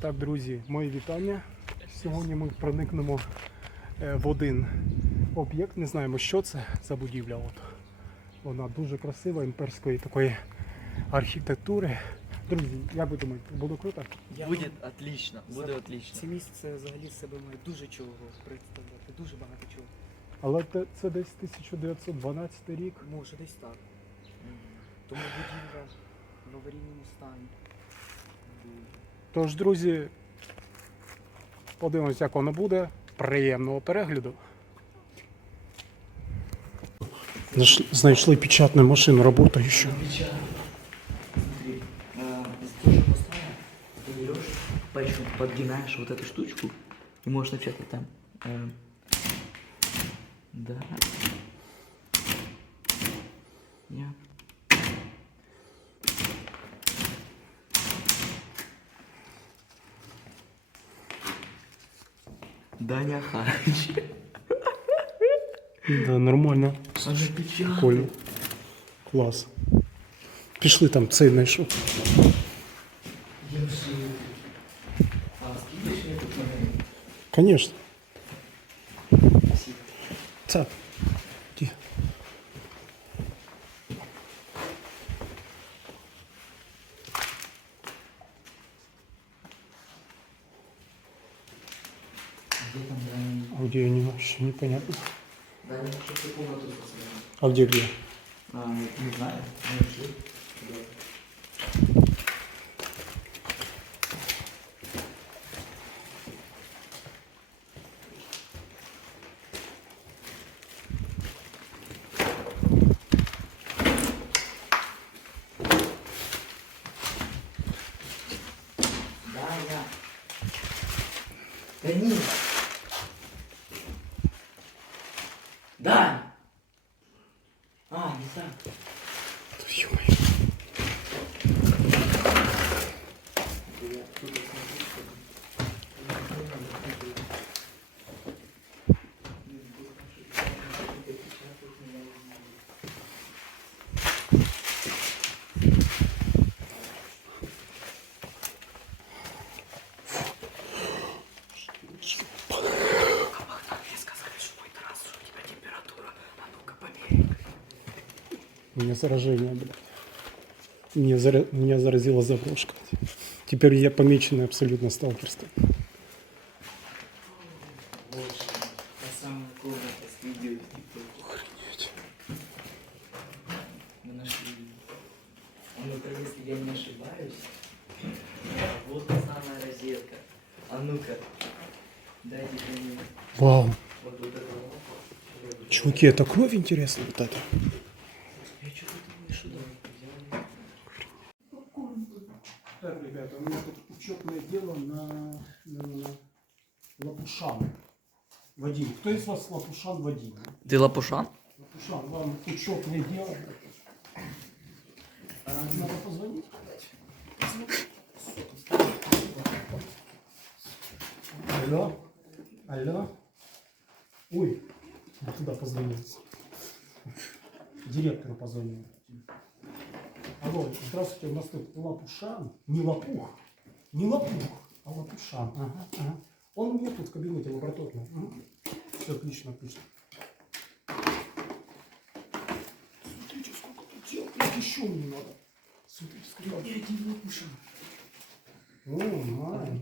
Так, друзі, мої вітання. Сьогодні ми проникнемо е, в один об'єкт. Не знаємо, що це за будівля. От. Вона дуже красива, імперської такої архітектури. Друзі, як ви думаєте, буде круто? Я Буде отлично, буде отлично. Це місце взагалі з себе має дуже чого представляти, дуже багато чого. Але те- це десь 1912 рік. Може десь так. Тому будівля в аварійному стані. Тож, друзі, подивимось, як воно буде. Приємного перегляду. Знайшли печатну машину, робота ще. Смотри, а, с тоже моста ты берешь, пальчиком подгинаешь вот эту штучку и можешь напечатать там. э, Да. Я. Даня Хач. Да, нормально. Прикольно. Клас. Пішли там цей знайшов. Конечно. Так. Ті. Где там Даня? А где они вообще непонятно. Даня, что ты комнату? А где где? А, не, не знаю шли. Да. Даня. Даня. Дань. А, не так. Ё-моё. Мне сказали, что мой террас, что у тебя температура. А ну-ка померяй. У меня заражение, блядь. Меня, зара- меня заразила заброшка. Теперь я помеченный абсолютно сталкерством. Я Вау. Чуваки, это кровь интересно вот это? Я что-то думаю, что да. Так, ребята, у меня тут учетное дело на, на Лапушан. Вадим. Кто из вас Лапушан Вадим? Ты лапушан? Лапушан, вам учетное дело. А, надо позвонить. Алло? Алло? Ой, я туда позвонил. Директору позвонил. Алло, здравствуйте, у нас тут Лапушан. Не Лапух. Не Лапух, а Лапушан. Ага, ага. Он у меня тут в кабинете лабораторном. Все, отлично, отлично. Смотрите, сколько тут дел. Блядь, еще мне надо. Смотрите, сколько. Я один лапушан. О, май.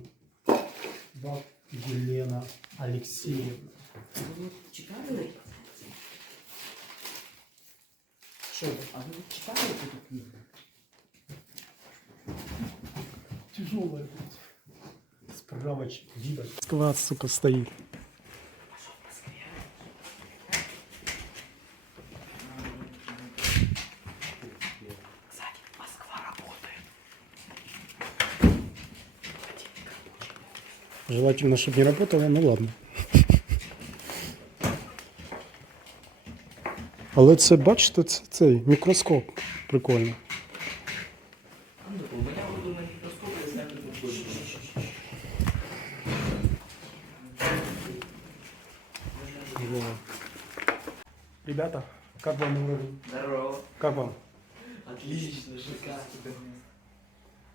Да, Елена Алексеевна. Читали? Что? А вы читали эту книгу? Блядь. Справочек. Дида. Склад, сука, стоит. Кстати, Москва работает. Желательно, чтобы не работало, ну ладно. Але це, бачите, це цей мікроскоп. Прикольно. Как вам? Отлично, шикарно.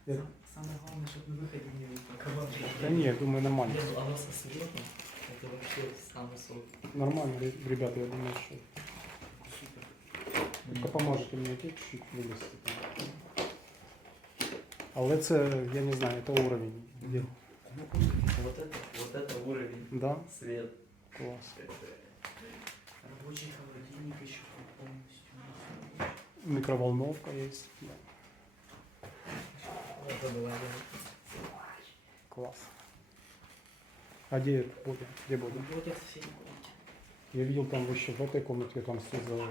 Я- Самое главное, чтобы на выходе не было. Та ні, я думаю, нормально. Не, ну оно со светом, это вообще самый сок. Нормально, ре- ребята, я думаю, що. Супер. Тільки поможете мені ті чуть вилізти. Але це, я не знаю, це уровень. Є. Вот это, вот это уровень. Да? Свет. Клас. Рабочий холодильник еще полностью. Микроволновка была Класс. А где это Бодя? Где Бодя? Вот это все комнате. Я видел там еще в этой комнате, там все за...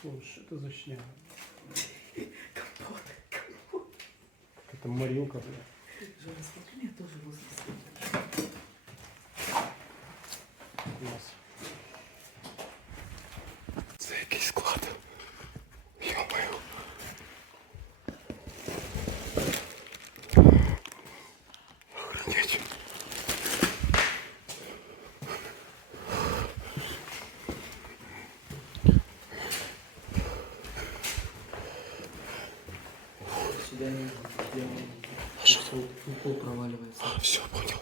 Слушай, что это за шняга? Компот. Это морилка, бля. Жора, смотри, меня тоже возле. Це Сюда не идите. А что пол проваливается. Все, понял.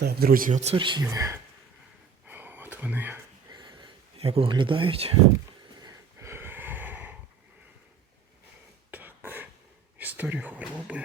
Так, друзі, оце архіви. От вони. Як виглядають. Так, історія хвороби.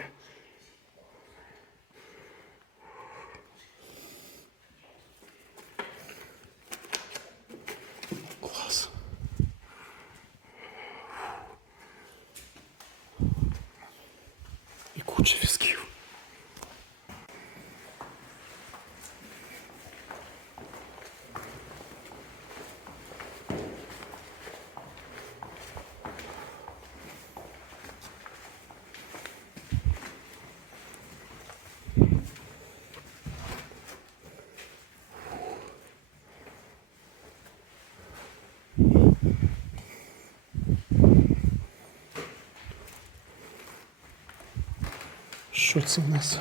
Що це у нас?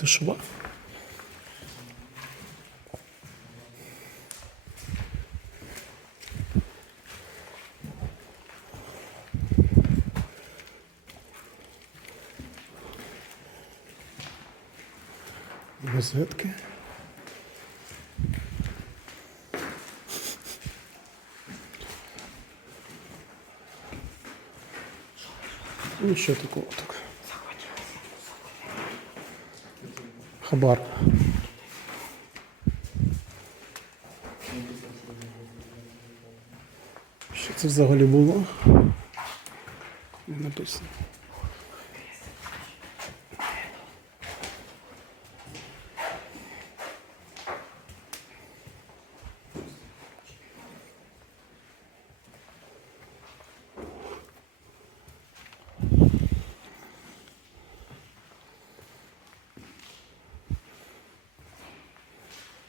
Душова? Розетки. Нічого такого так. Хабар. Що це взагалі було? Не написано.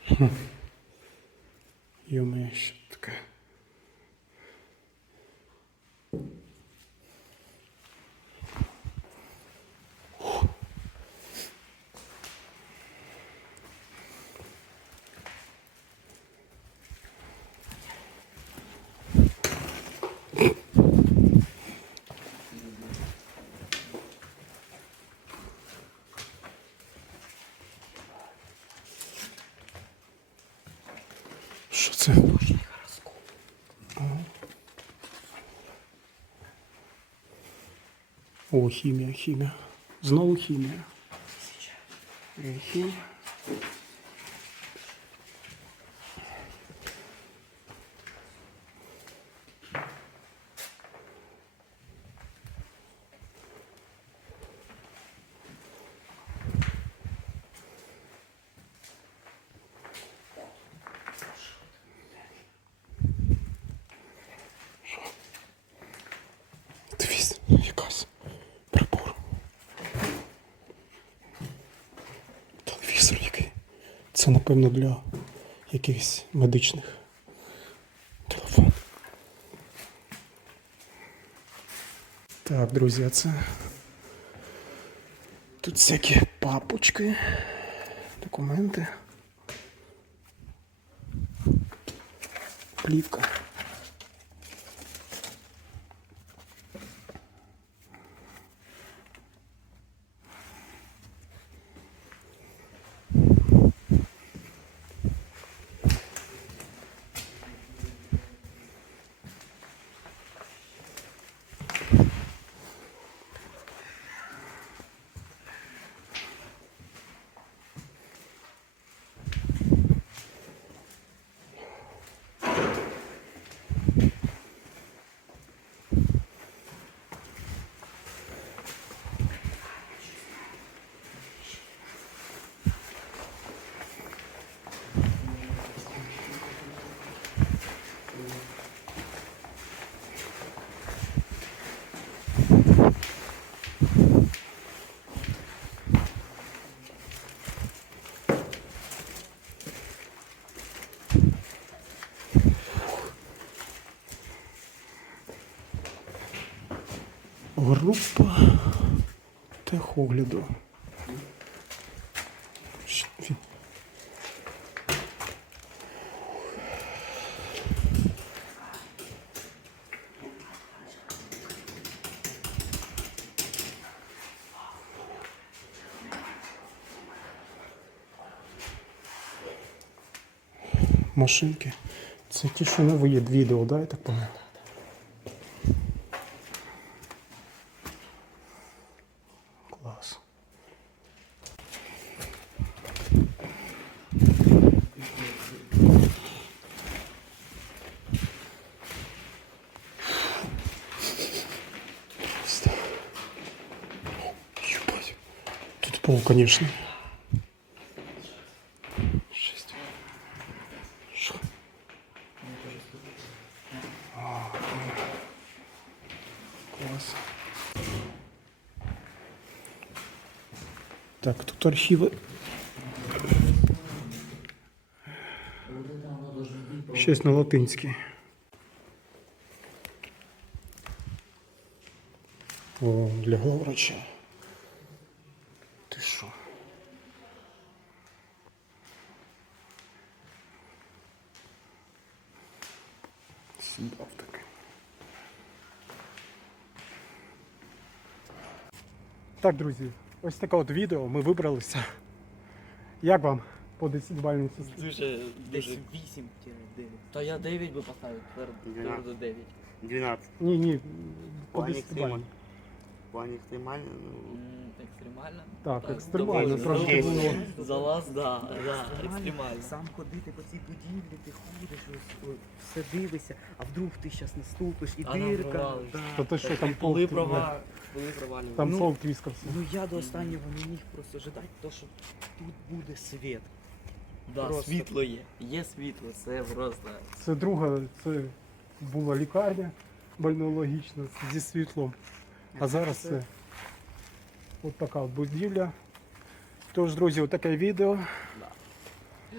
哼 О, химия химия Знову химия э, Хімія. Дивіться. Це, напевно, для якихось медичних телефон. Так, друзі, а це. Тут всякі папочки, документи. Плівка. Група техогляду. Машинки. Це ті, що нові є відео, да, я так пам'ятаю? Пол, конечно. А, Класс. Так, тут быть. Щось на латинській. О, для главврача. Так, друзі, ось таке от відео. Ми вибралися. Як вам по 10 бальній системі? Дуже, Десь дуже. 8 9. То я 9 би поставив, твердо, твердо 9. 12. Ні, ні, по Плані 10 бальній. Плані екстремально, ну, Екстремально? Так, екстремально, трошки було. Залаз, да, да, екстремально. Сам ходити по цій будівлі, ти ходиш, ось, ось, все дивишся, а вдруг ти зараз наступиш і А нам дирка. провалиш. да. Та ти що там пол? Були права, були. Там Ну, пол тріскався. Ну я до останнього не міг просто ждати, то, що тут буде світ. Да, просто. світло є. Є світло, це просто. Це друга, це була лікарня бальнеологічна зі світлом. А зараз це от така от будівля. Тож, друзі, отаке відео.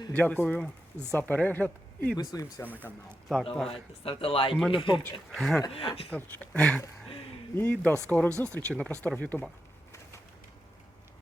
Дякую за перегляд. І Підписуємося на канал. так, так. Давайте, ставте У мене топчик. Топчик. І до скорих зустрічей на просторах Ютуба.